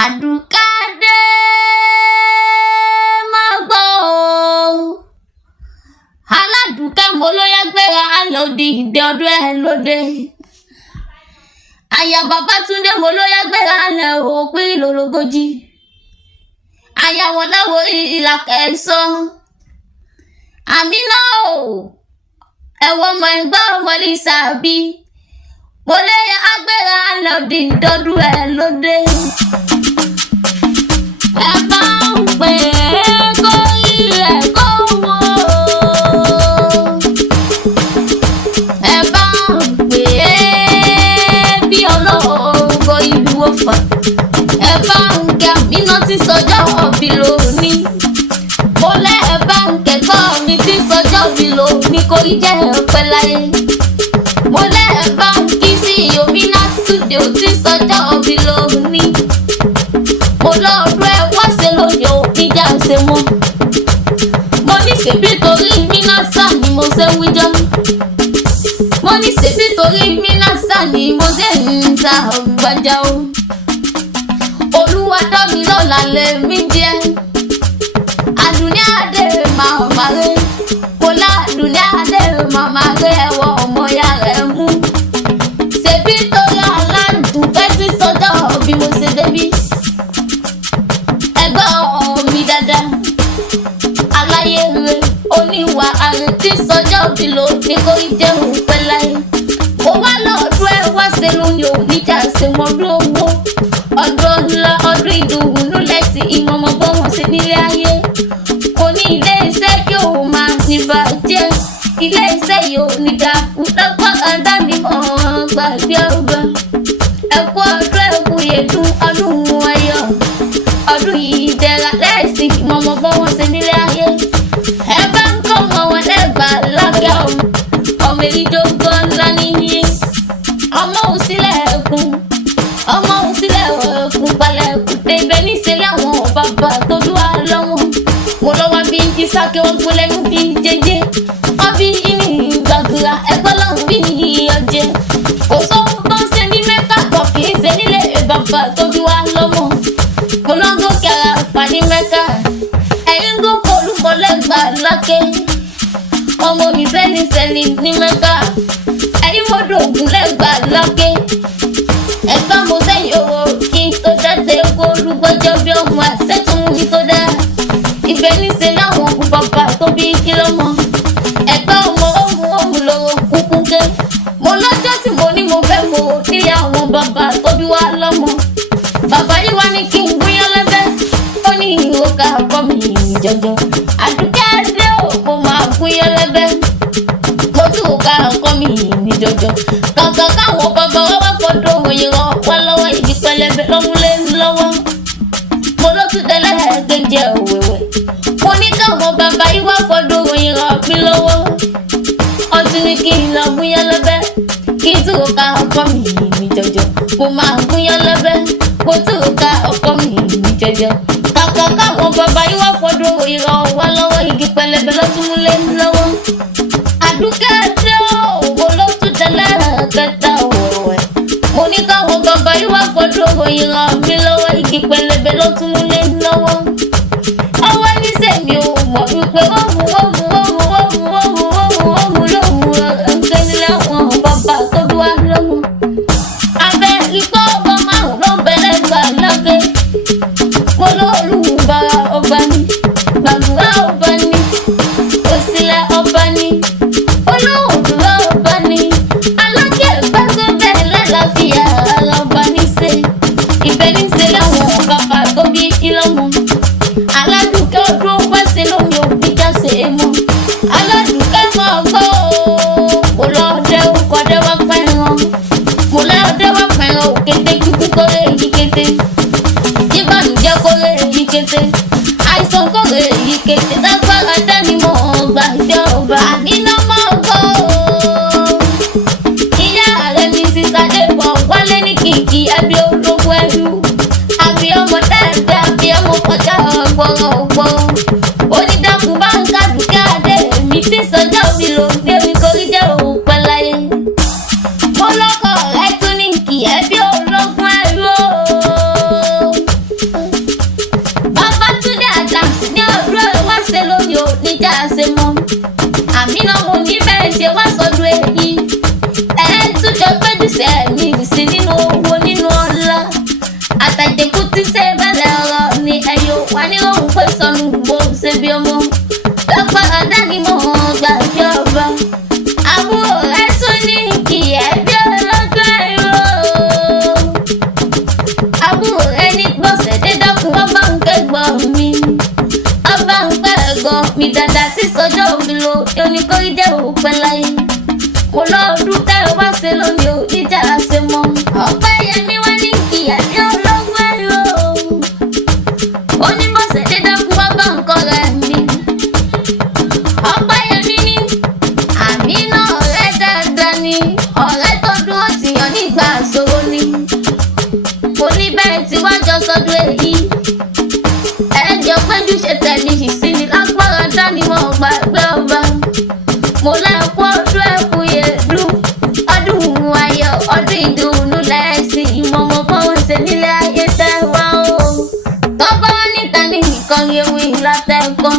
Àdùkádé máa gbọ́ o. Aládùúkẹ́ mo ló yá gbéra lòdì ìdè ọdún ẹ̀ lóde. Aya Babátúndé mo ló yá gbéra lẹ̀ òpin lórogójì. Aya wọn láwo ìlà kẹsàn. Àmínà o ẹ̀wọ̀n ọmọ ẹgbẹ́ ọmọ Lísàbí. Mo lé agbéra lòdì ìdọ́dún ẹ̀ lóde. Ẹ bá ń pè é kó ilẹ̀ kó wó. Ẹ bá ń pè é bí ológo ìlú Ọ̀fà. Ẹ bá ń kẹ́ Àmínà tí sọjọ́ òbí lónìí. Mo lé ẹ bá ń kẹ́gbọ́n mi tí sọjọ́ òbí lónìí kò rí jẹ́ ọpẹ́ láyé. Mo lé ẹ bá ń kí sí Òmìnà Studio tí sọjọ́ òbí lónìí. Mo lọ́ọ̀dún ẹ wá ṣe lóyè ìjà ṣe mọ́. Mo ní ṣèbí torí Mínásà ni mo ṣe ń wíjọ́. Mo ní ṣèbí torí Mínásà ni mo ṣe ń ta ọ̀gbàjà o. Olúwa dá mi lọ́la lèmi jẹ́. Àdùnní Adé màmá rẹ̀. Mo lá Àdùnní Adé màmá rẹ̀ ẹ̀wọ̀ ọmọ ya rẹ̀ mú. Ṣèbí torí Aládùúkẹ́ tí sọjọ́ bí mo ṣe débí. Ẹgbọ́n mi dáadáa. Aláyé rẹ̀ oníwà àrètí sọjọ́ bí ló ní kó jẹ́ òpẹ́ láyé. Mo wá lọ́ọ̀dún ẹ wá ṣe lóyún oníjà ṣe mọ́dún owó. Ọdún ńlá ọdún ìdùnnú lẹ́sìn ìmọ̀mọ́ bọ́ wọn sí nílé ayé. Mo ní ilé iṣẹ́ yóò máa ní bàjẹ́. Ilé iṣẹ́ yóò ní dàkú lọ́pọ̀ ọ̀dá mi mọ̀ gbàgbé ọgbà. Ẹ̀kú ọdún ẹ̀kú yẹ̀dún ọdún ayọ̀. Ọdún yìí dẹ̀ra lẹ́sìn ìmọ̀mọ́ bọ́ wọn sí nílé ayé. Ẹ bá ń kọ́ ọmọ wọn lẹ́gbàá lábẹ́ ọmọ èrídógún ńlá níyì. Ọmọ òsílẹ̀ ẹ̀kún. Ọmọ òsílẹ̀ ẹ̀kún palẹ̀ ẹ̀kún débẹ̀ níṣẹ́lẹ̀ àwọn bàbá tó dúwà lọ́wọ́. Mo lọ́wọ́ bí kí sáké wọn gbó lẹ́nu bí jẹjẹ. Wọ́n bí ní gbàgbà ẹgbẹ́ lọ́hùn bí ọjẹ́. Kò sóhun tó ń ṣe ní Mẹ́kà kọ̀ kì í ṣe nílé bàbá tó dúwà lọ́wọ́. Mo lọ́ gòkè àràfà ní Mẹ́kà. Ẹ̀yin gòkè olúmọlẹ́gbà lákè. Ọmọ mi sẹ́ni ní Mẹ́kà. Ẹ̀yin mọ́dọ̀ ògùn lẹ́gbà lákè. Ẹ̀gbọ́n mo sẹ́yìn owó kí n tó jáde kó olúgbọ́jọ́ bí ọmọ àṣẹ́tún mi tó dá. Ibẹ̀ níṣẹ́ láwọn òkú bàbá tó bí kí lọ́mọ. Ẹ̀gbọ́n ọmọ òmù lọ́wọ́ kúkú ké. Mo lọ́jọ́ tí mo ní mo fẹ́ mo nílé àwọn bàbá tó bí wá lọ́mọ. Bàbá yìí wá ní kí n gúnyán lẹ́bẹ̀. Ó ní ìhò ká ọkọ mi jọjọ. Àdùkẹ́ ò mo máa gúnyán lẹ́bẹ̀. Mo tún ò ká ọkọ mi ní jọjọ. Kàkà káwọn bàbá wá wá fọdọ̀ òye ràn wá lọ́wọ́ ìdí pẹlẹbẹ lọ́múlé lọ́wọ́. Mo ló tún tẹ́lẹ̀ ẹ̀ẹ́dẹ́jẹ́ òwèwè. Mo ní káwọn bàbá yìí wá fọdọ̀ òye ràn mí lọ́wọ́. Ọtún ní kí n lọ gúnyán lẹ́bẹ̀. Kí n tún ò ká ọkọ mi ní jọjọ. Mo máa gúnyán lẹ́bẹ̀. Mo tún ò ká ọkọ mi ní jọjọ. Kàkà káwọn bàbá yìí wá fọdọ̀ òye ràn wá lọ́wọ́ ìdí pẹlẹbẹ lọ́túnmúlé lọ́wọ́. Àdùkẹ́ dé òwò ló tún tẹ́lẹ̀ kẹta òwẹ̀wẹ̀. Mo ní káwọn bàbá yìí wá fọdọ̀ òye ràn mí lọ́wọ́ igi pẹlẹbẹ lọ́túnmúlé lọ́wọ́. Ọwọ́ ní sèmi ò mọ̀ wípé ó mú lóhùn ẹ̀ńkẹ́ nílé àwọn bàbá tó bí wá lọ́wọ́. Abẹ́ ikọ́ ọba márùn-ún ló bẹ̀rẹ̀ gbà lágé. Mo lóòlùwù bàrà ọba ni, gbàgbà ọba ni, òsìlẹ̀ ọba ni, olóòdùrọ̀ ọba ni, alájẹ ìgbàsó bẹ́ẹ̀ lálàáfíà ara ọba ní ṣe. Ibẹ̀ ní ṣe láwọn bàbá tó bí ṣe bẹ̀rẹ̀ ọ̀rọ̀ ni ẹ̀yọ́ wà ní òun pé sọnù bó ṣe bí ọmọ lọ́pàá dání mọ́ gbàgbé ọba àbúrò rẹ̀ tún ní kí ẹ bí ọlọ́jọ́ ẹ̀rọ àbúrò rẹ̀ ní gbọ̀nsẹ̀ dídọ́kun ọba ń kẹ́gbọ́ mi ọba ń pẹ́ ẹ̀gọ́ mi dada sí sọjọ́ òbí lo oníkórí jẹ́ òpẹ́ láyé mo lọ́ọ́dún tẹ́ ẹ wá ṣe lónìí ò ìjà ṣe mọ́ ọpẹ́ yẹmi wá ní kí ẹ bí ọlọ́jọ́ ẹ̀rọ oníbọ̀sẹ̀ dídọ́kun ọba ń kọ́ rẹ̀ mi ọpẹ́ yẹmi ní àmì náà ọ̀rẹ́ dáadáa ni ọ̀rẹ́ tó dúró tìyàn nígbà ṣòro ni kò ní bẹ́ẹ̀ tí wọ́n jọ sọdún èyí ẹ̀jọ̀ péjú ṣe tẹ̀lé ìsinmi lágbára dání wọn gbàgbé ọba mo lẹ́kọ́ ọdún ẹ̀kú yẹ̀dú ọdún ayọ̀ ọdún ìdùnnú lẹ́sìn ìmọ̀mọ́ bọ́wọ́ ṣe nílé ayé tẹ́wọ́ o tọ́gbọ́n níta ní ìkànnì ewì látẹ̀kọ́.